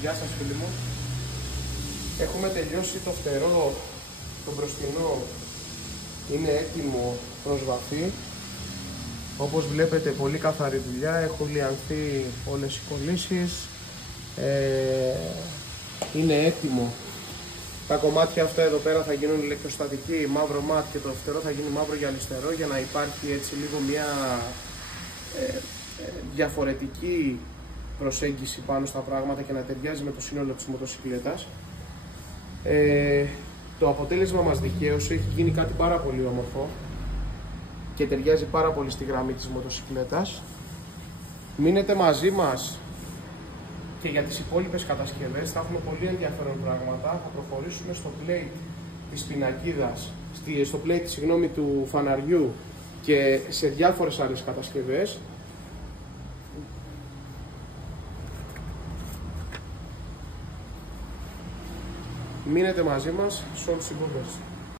Γεια σας φίλοι μου. Έχουμε τελειώσει το φτερό, το μπροστινό είναι έτοιμο προς βαφή. Όπως βλέπετε πολύ καθαρή δουλειά, έχουν λιανθεί όλες οι κολλήσεις. Είναι έτοιμο. Τα κομμάτια αυτά εδώ πέρα θα γίνουν ηλεκτροστατική, μαύρο μάτ και το φτερό θα γίνει μαύρο γυαλιστερό για να υπάρχει έτσι λίγο μια διαφορετική προσέγγιση πάνω στα πράγματα και να ταιριάζει με το σύνολο της μοτοσυκλέτας. Το αποτέλεσμα μας δικαίωσε, έχει γίνει κάτι πάρα πολύ όμορφο και ταιριάζει πάρα πολύ στη γραμμή της μοτοσυκλέτας. Μείνετε μαζί μας και για τις υπόλοιπες κατασκευές, θα έχουμε πολύ ενδιαφέρον πράγματα. Θα προχωρήσουμε στο plate της πινακίδας, στο plate του φαναριού και σε διάφορες άλλες κατασκευές. Μείνετε μαζί μας σε όλους τους